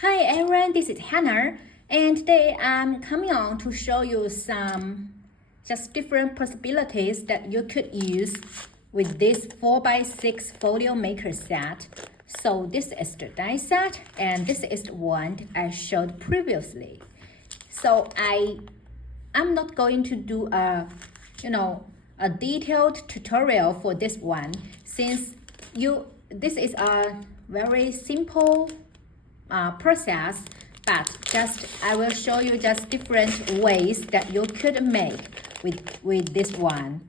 Hi everyone, this is Hannah, and today I'm coming on to show you some just different possibilities that you could use with this 4x6 folio maker set. So this is the die set, and this is the one that I showed previously. So I'm not going to do a detailed tutorial for this one, since this is a very simple process, but just I will show you just different ways that you could make with this one.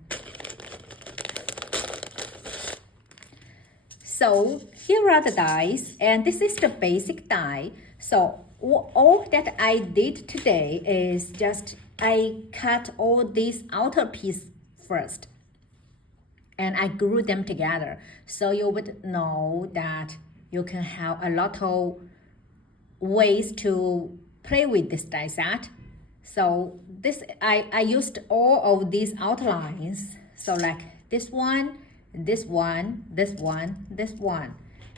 So here are the dies, and this is the basic die. So all that I did today is just I cut all these outer pieces first, and I glue them together, so you would know that you can have a lot of ways to play with this die set. So this I used all of these outlines, so like this one, this one, this one, this one,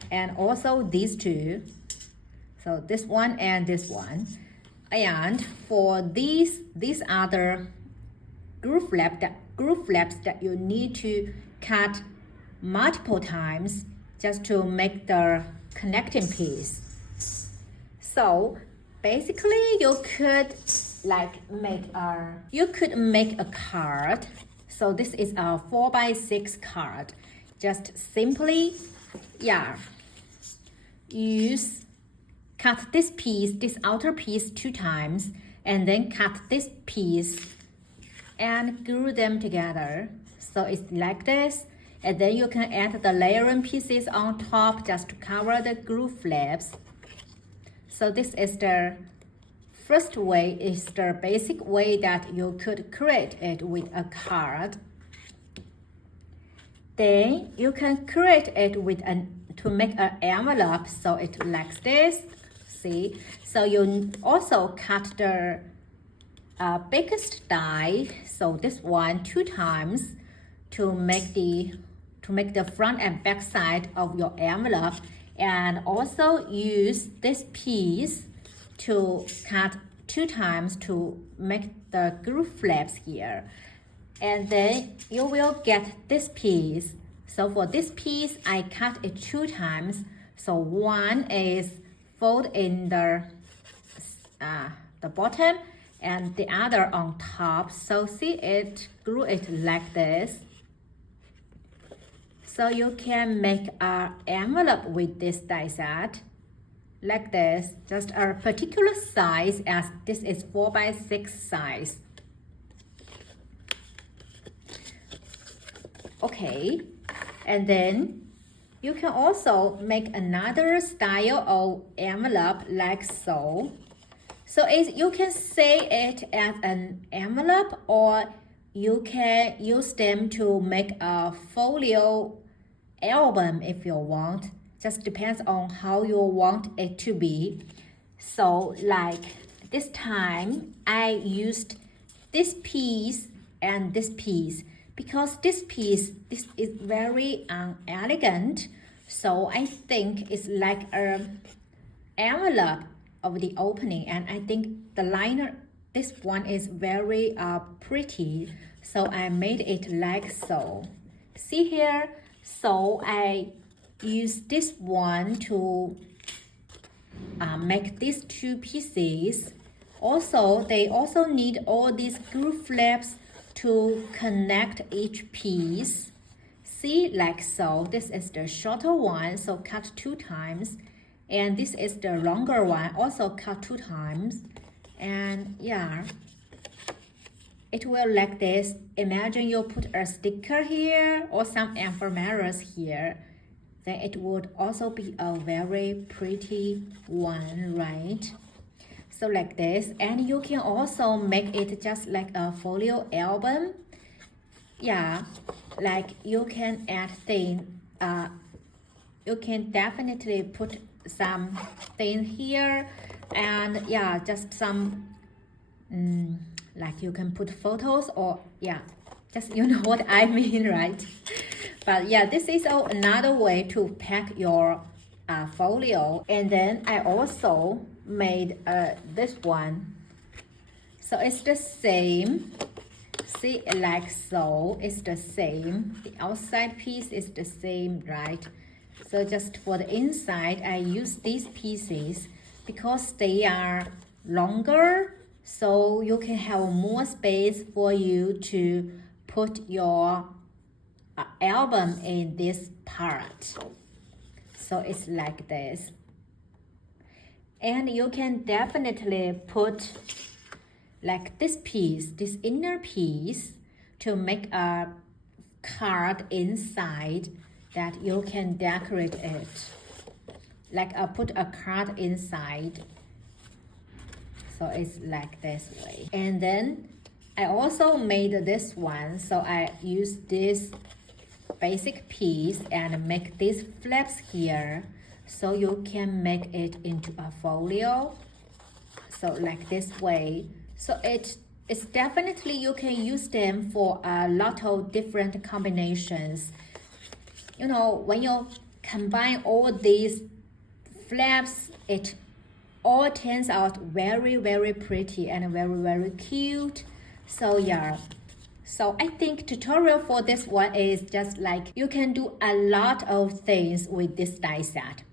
and also these two, so this one and this one. And for these are the groove flaps that you need to cut multiple times just to make the connecting piece. So basically you could make a card. So this is a 4x6 card. Just simply cut this piece, this outer piece 2 times, and then cut this piece and glue them together. So it's like this, and then you can add the layering pieces on top just to cover the groove flaps. So this is the first way, is the basic way that you could create it with a card. Then you can create it with to make an envelope, so it like this. See, so you also cut the biggest die, so this one 2 times to make the front and back side of your envelope, and also use this piece to cut 2 times to make the groove flaps here. And then you will get this piece. So for this piece, I cut it 2 times. So one is fold in the bottom and the other on top. So see it, glue it like this. So you can make an envelope with this die set like this, just a particular size, as this is 4x6 size. Okay, and then you can also make another style of envelope like so. So you can say it as an envelope, or you can use them to make a folio album if you want. Just depends on how you want it to be. So like this time I used this piece and this piece, because this is very elegant. So I think it's like an envelope of the opening, and I think the liner, this one is very pretty, so I made it like so. See here, so I use this one to make these 2 pieces. Also, they also need all these groove flaps to connect each piece. See, like so. This is the shorter one, so cut 2 times. And this is the longer one, also cut 2 times. And yeah, it will like this. Imagine you put a sticker here or some ephemeras here. Then it would also be a very pretty one, right? So like this. And you can also make it just like a folio album. Yeah, like you can add things. You can definitely put some things here, and yeah, just some like you can put photos, or yeah, just you know what I mean, right? But yeah, this is another way to pack your folio. And then I also made this one. So it's the same. See, like so, it's the same. The outside piece is the same, right? So just for the inside, I use these pieces because they are longer, so you can have more space for you to put your album in this part. So it's like this. And you can definitely put like this piece, this inner piece, to make a card inside that you can decorate it. Like I put a card inside. So it's like this way. And then I also made this one. So I use this basic piece and make these flaps here. So you can make it into a folio. So like this way. So it's definitely you can use them for a lot of different combinations. You know, when you combine all these flaps, it all turns out very, very pretty and very, very cute. So yeah. So I think tutorial for this one is just like you can do a lot of things with this die set.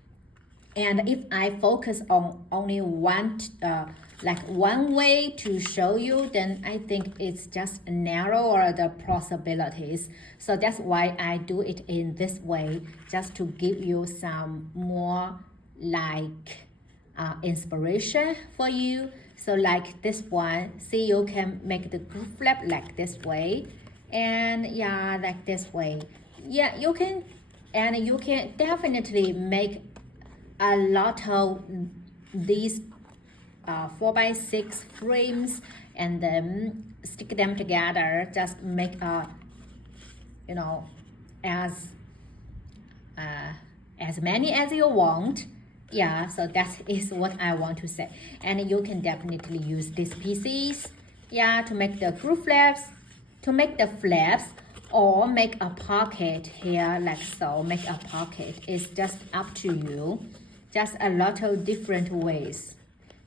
And if I focus on only one way to show you, then I think it's just narrower the possibilities. So that's why I do it in this way, just to give you some more like inspiration for you. So like this one, see, you can make the groove flap like this way, and yeah, like this way. Yeah, you can, and you can definitely make a lot of these 4x6 frames and then stick them together. Just make a, you know, as many as you want. Yeah, so that is what I want to say. And you can definitely use these pieces, yeah, to make the groove flaps, to make the flaps, or make a pocket here like so. Make a pocket. It's just up to you. Just a lot of different ways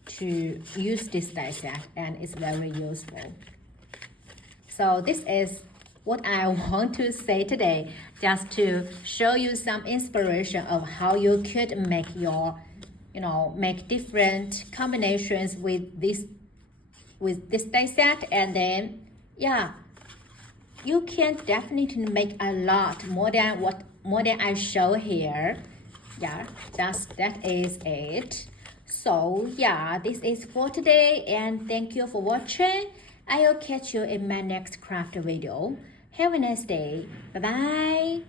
to use this die set, and it's very useful. So this is what I want to say today, just to show you some inspiration of how you could make your, you know, make different combinations with this die set. And then yeah, you can definitely make a lot more than I show here. Yeah, that is it. So yeah, this is for today, and thank you for watching. I will catch you in my next craft video. Have a nice day. Bye bye.